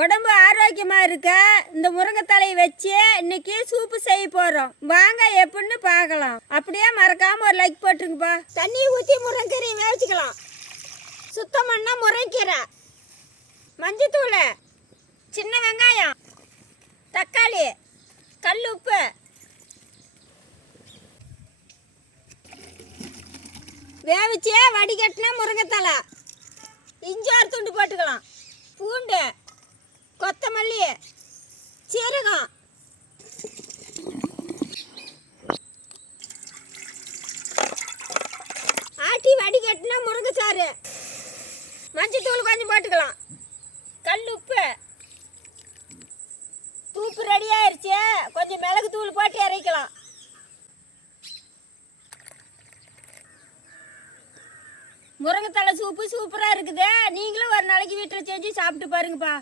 உடம்பு ஆரோக்கியமா இருக்க இந்த முருங்கைத்தலையை வச்சு இன்னைக்கு சூப்பு செய்ய போறோம். வாங்க எப்படின்னு பார்க்கலாம். அப்படியே மறக்காம ஒரு லைக் போட்டுருங்கப்பா. தண்ணி ஊற்றி முருங்கைக்கீரையை வேவிச்சுக்கலாம். சுத்தம் பண்ண முருங்கைக்கீரை, மஞ்சத்தூள், சின்ன வெங்காயம், தக்காளி, கல் உப்பு, வேவிச்சே வடிகட்டின முருங்கைத்தலை, இஞ்சி ஒரு துண்டு போட்டுக்கலாம், பூண்டு, கொத்தமல்லி, சீரகம், ஆட்டி வடிகட்டின முருங்கைச்சாறு, மஞ்சத்தூள் கொஞ்சம் போட்டுக்கலாம், கல் உப்பு. சூப்பு ரெடி ஆயிடுச்சு. கொஞ்சம் மிளகு தூள் போட்டு இறக்கலாம். முருங்கைத்தலை சூப்பு சூப்பராக இருக்குது. நீங்களும் ஒரு நாளைக்கு வீட்டில் செஞ்சு சாப்பிட்டு பாருங்கப்பா.